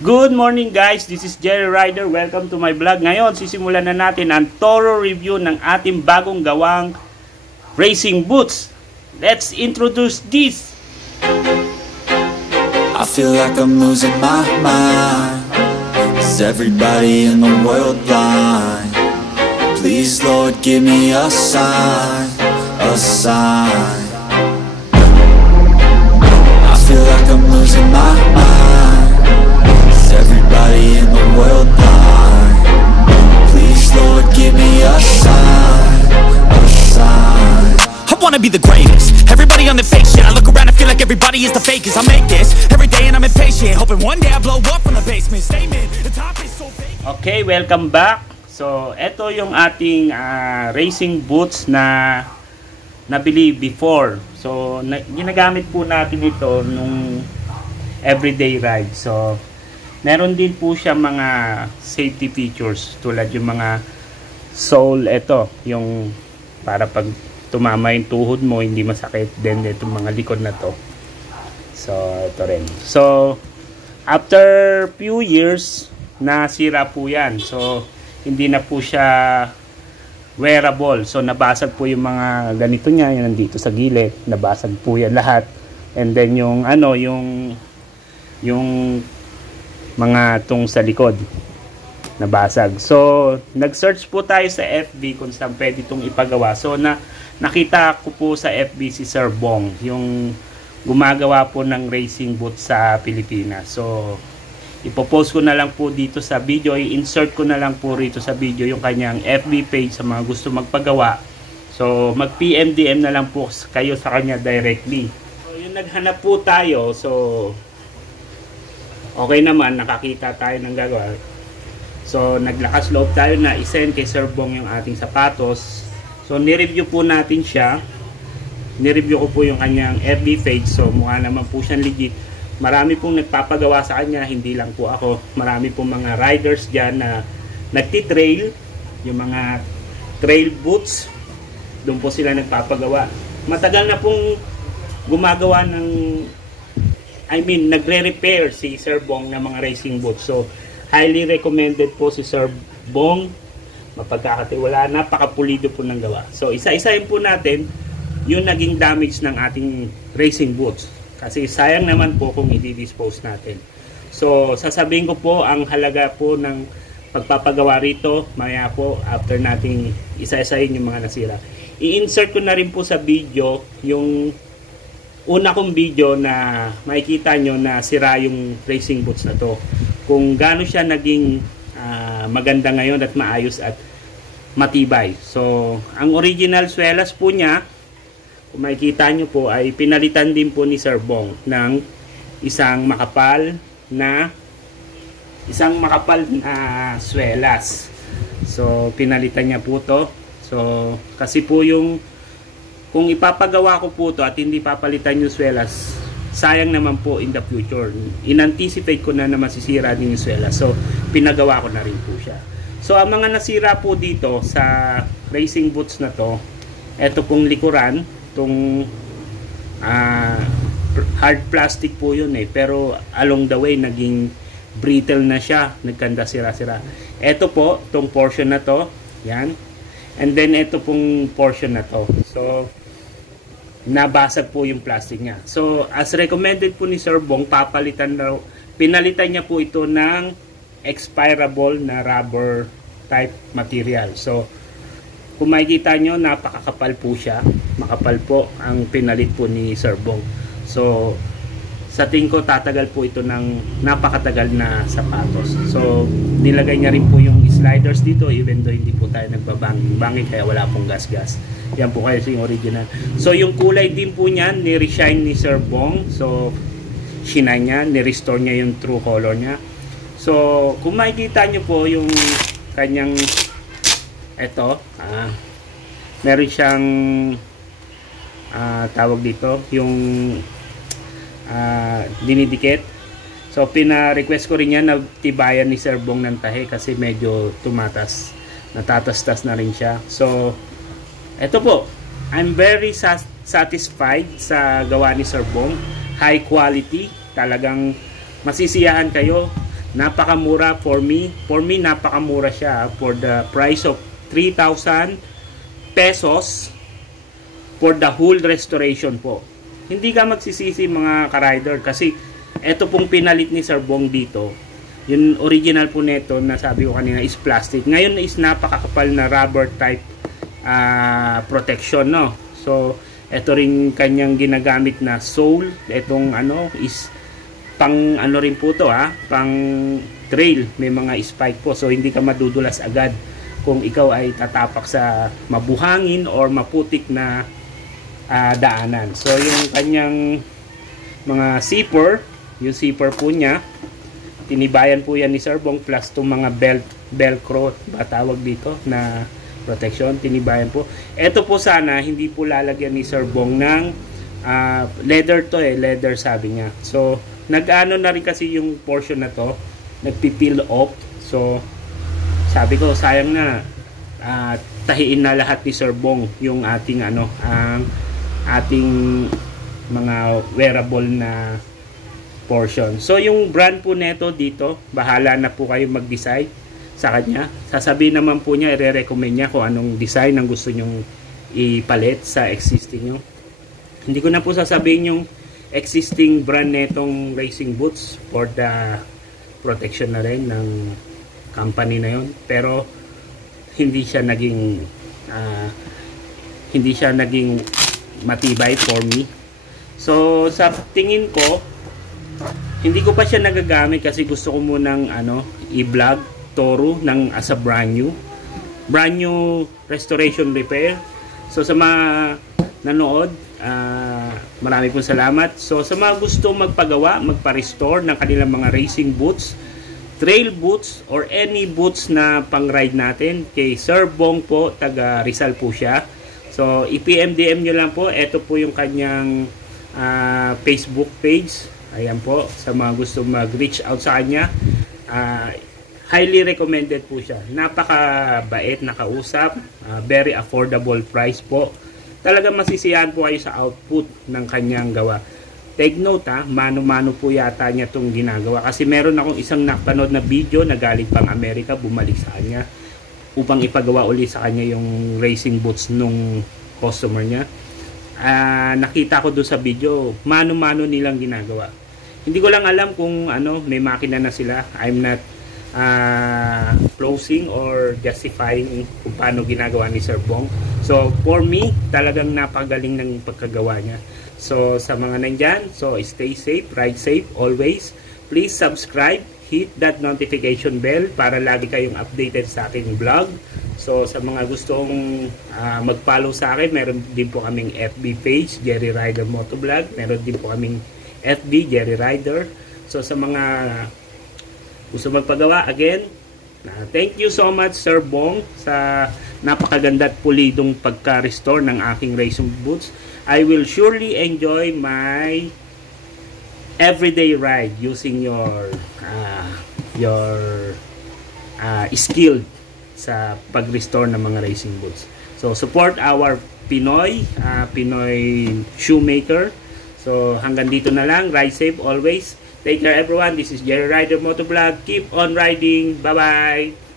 Good morning guys, this is Jerry Rider. Welcome to my vlog. Ngayon, sisimulan na natin ang thorough review ng ating bagong gawang racing boots. Let's introduce this. I feel like I'm losing my mind. Is everybody in the world blind? Please Lord, give me a sign, a sign. I feel like I'm losing my mind. Everybody in the world blind. Please Lord, give me a sign, a sign. I wanna be the greatest. Everybody on the fake shit. I look around and feel like everybody is the fakest. I make this every day and I'm impatient, hoping one day I blow up from the basement. Statement, the top is so fake. Okay, welcome back. So, ito yung ating racing boots na nabili before. So, ginagamit po natin ito nung everyday ride. So, meron din po siya mga safety features tulad yung mga sole, ito yung para pag tumama yung tuhod mo hindi masakit, din itong mga likod na to. So ito rin. So after few years nasira po yan, so hindi na po siya wearable. So nabasag po yung mga ganito niya, yan nandito sa gilid, nabasag po yan lahat. And then yung ano, yung mga tung sa likod nabasag. So nag-search po tayo sa FB kung saan pwede itong ipagawa. So nakita ko po sa FB si Sir Bong, yung gumagawa po ng racing boot sa Pilipinas. So ipopost ko na lang po dito sa video, i-insert ko na lang po rito sa video yung kanyang FB page sa mga gusto magpagawa. So mag-PM DM na lang po kayo sa kanya directly. So yung naghanap po tayo, so okay naman, nakakita tayo ng gagawa. So naglakas loob tayo na isend kay Sir Bong yung ating sapatos. So ni-review po natin siya. Ni-review ko po yung kanyang FB page. So mukha naman po siyang legit. Marami pong nagpapagawa sa kanya, hindi lang po ako. Marami pong mga riders dyan na nagti-trail, yung mga trail boots, doon po sila nagpapagawa. Matagal na pong gumagawa ng nagre-repair si Sir Bong ng mga racing boots. So, highly recommended po si Sir Bong. Mapagkakatiwala, napakapulido po ng gawa. So, isa-isahin po natin yung naging damage ng ating racing boots. Kasi sayang naman po kung i-dispose natin. So, sasabihin ko po ang halaga po ng pagpapagawa rito. Maya po, after nating isa-isahin yung mga nasira. I-insert ko na rin po sa video yung una kong video na makikita nyo na sira yung racing boots na to. Kung gaano siya naging maganda ngayon at maayos at matibay. So, ang original swelas po niya, kung makikita nyo po, ay pinalitan din po ni Sir Bong ng isang makapal na swelas. So, pinalitan niya po to. So, kasi po yung kung ipapagawa ko po to at hindi papalitan yung swelas, sayang naman po in the future. In-anticipate ko na masisira din yung swelas. So, pinagawa ko na rin po siya. So, ang mga nasira po dito sa racing boots na to, eto pong likuran, itong hard plastic po yun pero along the way, naging brittle na siya. Nagkanda sira-sira. Eto po, itong portion na to, yan. And then, ito pong portion na to. So, nabasag po yung plastic niya. So, as recommended po ni Sir Bong, pinalitan niya po ito ng expirable na rubber type material. So, kung makikita nyo, napakakapal po siya. Makapal po ang pinalit po ni Sir Bong. So, sa tingin ko, tatagal po ito ng napakatagal na sapatos. So, nilagay niya rin po yung sliders dito, even though hindi po tayo nagbabangin, kaya wala pong gas-gas. Yan po kayo yung original. So, yung kulay din po niyan, ni-reshine ni Sir Bong. So, shinine niya, ni-restore niya yung true color niya. So, kung makikita nyo po yung kanyang meron siyang tawag dito, yung dinidikit. So, pina-request ko rin yan na tibayan ni Sir Bong ng tahi kasi medyo natatastas na rin siya. So, eto po, I'm very satisfied sa gawa ni Sir Bong. High quality, talagang masisiyahan kayo. napakamura for me. For me, napakamura siya for the price of 3,000 pesos for the whole restoration po. Hindi ka magsisisi mga ka-rider kasi ito pong pinalit ni Sir Bong dito. Yung original po nito na sabi ko kanina is plastic. Ngayon is napakakapal na rubber type protection, no. So ito rin kanyang ginagamit na sole. Itong ano is pang ano rin po to, pang trail, may mga spike po, so hindi ka madudulas agad kung ikaw ay tatapak sa mabuhangin or maputik na daanan. So yung kanyang mga zipper, yung zipper po niya, tinibayan po yan ni Sir Bong, plus itong mga velcro ba tawag dito na protection, tinibayan po. Ito po sana hindi po lalagyan ni Sir Bong ng leather to, leather sabi niya. So nag-ano na rin kasi yung portion na to, nagpipeel off. So sabi ko sayang na tahiin na lahat ni Sir Bong yung ating ang ating mga wearable na portion. So yung brand po neto dito, bahala na po kayo mag-decide sa kanya. Sasabihin naman po niya, i-recommend niya kung anong design ang gusto nyong ipalit sa existing nyo. Hindi ko na po sasabihin yung existing brand netong racing boots for the protection na rin ng company na yon, pero hindi siya naging matibay for me. So sa tingin ko, hindi ko pa siya nagagamit kasi gusto ko munang i-vlog Toro ng as a brand new restoration repair. So sa mga nanood, marami pong salamat. So sa mga gusto magpagawa, magpa-restore ng kanilang mga racing boots, trail boots, or any boots na pang-ride natin, kay Sir Bong po, taga Rizal po siya. So i-PM-DM nyo lang po. Ito po yung kanyang Facebook page. Ayan po, sa mga gusto mag-reach out sa kanya, highly recommended po siya. Napakabait na kausap, very affordable price po. Talagang masisiyahan po kayo sa output ng kanyang gawa. Take note, mano-mano po yata niya itong ginagawa. Kasi meron akong isang napanood na video na galing pang Amerika, bumalik sa kanya upang ipagawa uli sa kanya yung racing boots nung customer niya. Nakita ko doon sa video, mano-mano nilang ginagawa. Hindi ko lang alam kung may makina na sila. I'm not closing or justifying kung paano ginagawa ni Sir Bong. So for me, talagang napagaling ng pagkagawa niya. So sa mga nandyan, so stay safe, ride safe always. Please subscribe, hit that notification bell para lagi kayong updated sa aking vlog. So sa mga gustong mag-follow sa akin, meron din po kaming FB page, Jerry Rider Motovlog. Meron din po kaming FB, Jerry Rider. So sa mga gusto magpagawa, again, thank you so much Sir Bong sa napakaganda at pulidong pagka-restore ng aking racing boots. I will surely enjoy my everyday ride using your skill sa pag-restore ng mga racing boots. So support our Pinoy shoemaker. So hanggang dito na lang. Ride safe always. Take care everyone. This is Jerry Rider Motovlog. Keep on riding. Bye-bye.